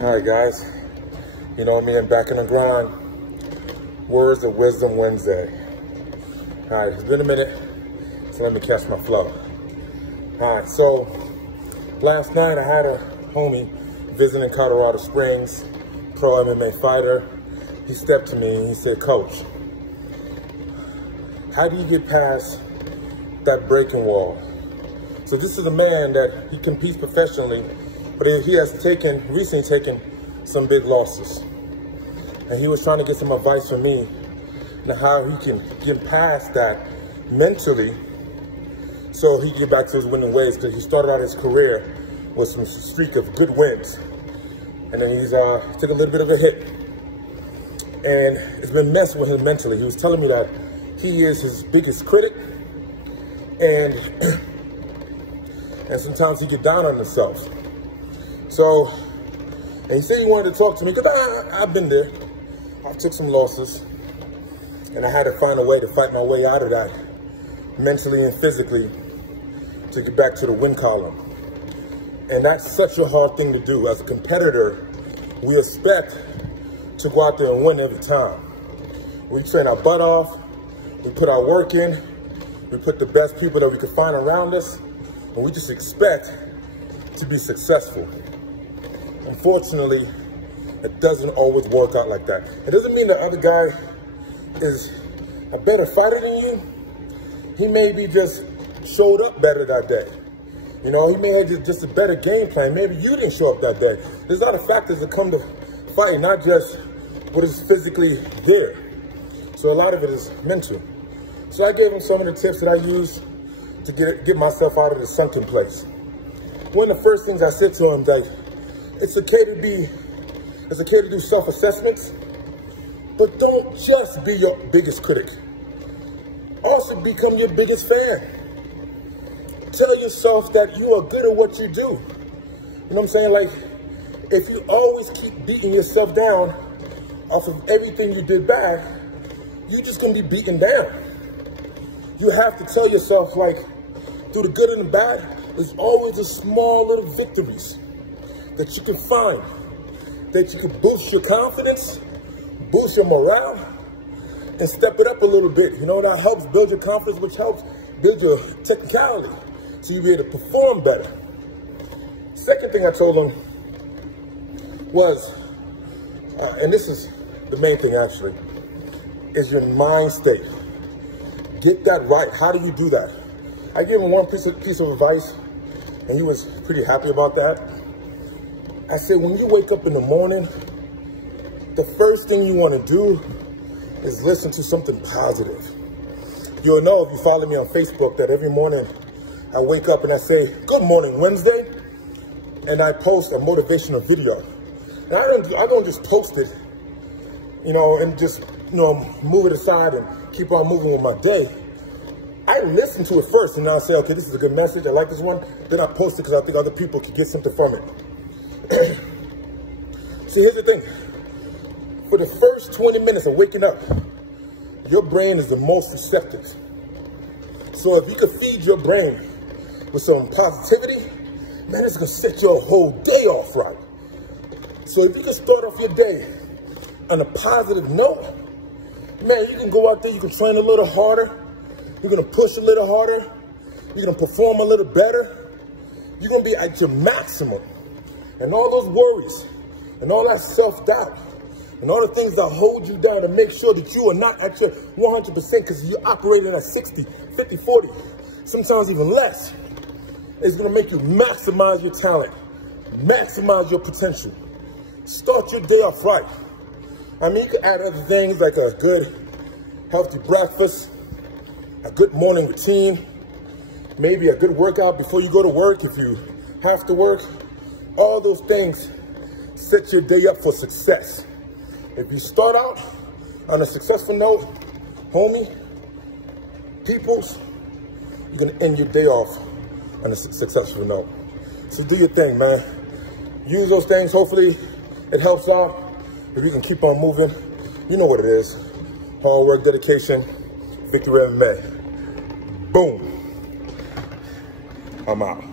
All right, guys. You know me, I'm back in the grind. Words of Wisdom Wednesday. All right, it's been a minute, so let me catch my flow. All right, so last night I had a homie visiting Colorado Springs, pro MMA fighter. He stepped to me and he said, "Coach, how do you get past that breaking wall?" So this is a man that he competes professionally, but he has recently taken some big losses. And he was trying to get some advice from me on how he can get past that mentally so he can get back to his winning ways, because he started out his career with some streak of good wins. And then he's took a little bit of a hit. And it's been messing with him mentally. He was telling me that he is his biggest critic, and sometimes he get down on himself. So, and he said he wanted to talk to me, because I've been there. I took some losses, and I had to find a way to fight my way out of that, mentally and physically, to get back to the win column. And that's such a hard thing to do. As a competitor, we expect to go out there and win every time. We train our butt off, we put our work in, we put the best people that we can find around us, and we just expect to be successful. Unfortunately, it doesn't always work out like that. It doesn't mean the other guy is a better fighter than you. He maybe just showed up better that day. You know, he may have just a better game plan. Maybe you didn't show up that day. There's a lot of factors that come to fighting, not just what is physically there. So a lot of it is mental. So I gave him some of the tips that I use to get myself out of the sunken place. One of the first things I said to him, that it's okay to do self-assessments, but don't just be your biggest critic. Also become your biggest fan. Tell yourself that you are good at what you do. You know what I'm saying? Like, if you always keep beating yourself down off of everything you did bad, you're just gonna be beaten down. You have to tell yourself, like, through the good and the bad, there's always a small little victories that you can find, that you can boost your confidence, boost your morale, and step it up a little bit. You know, that helps build your confidence, which helps build your technicality, so you'll be able to perform better. Second thing I told him was, and this is the main thing actually, is your mind state. Get that right. How do you do that? I gave him one piece of advice, and he was pretty happy about that. I said, when you wake up in the morning, the first thing you want to do is listen to something positive. You'll know if you follow me on Facebook that every morning I wake up and I say, "Good morning, Wednesday," and I post a motivational video. And I don't just post it, you know, and just, you know, move it aside and keep on moving with my day. I listen to it first, and then I say, okay, this is a good message. I like this one. Then I post it because I think other people could get something from it. See, here's the thing. For the first 20 minutes of waking up, your brain is the most receptive. So if you could feed your brain with some positivity, man, it's going to set your whole day off right. So if you can start off your day on a positive note, man, you can go out there, you can train a little harder, you're going to push a little harder, you're going to perform a little better, you're going to be at your maximum. And all those worries and all that self-doubt and all the things that hold you down to make sure that you are not at your 100% because you're operating at 60, 50, 40, sometimes even less, is going to make you maximize your talent, maximize your potential. Start your day off right. I mean, you can add other things like a good, healthy breakfast, a good morning routine, maybe a good workout before you go to work if you have to work. All those things set your day up for success. If you start out on a successful note, homie, peoples, you're going to end your day off on a successful note. So do your thing, man. Use those things. Hopefully it helps out. If you can keep on moving, you know what it is. Hard work, dedication, victory MMA. Boom. I'm out.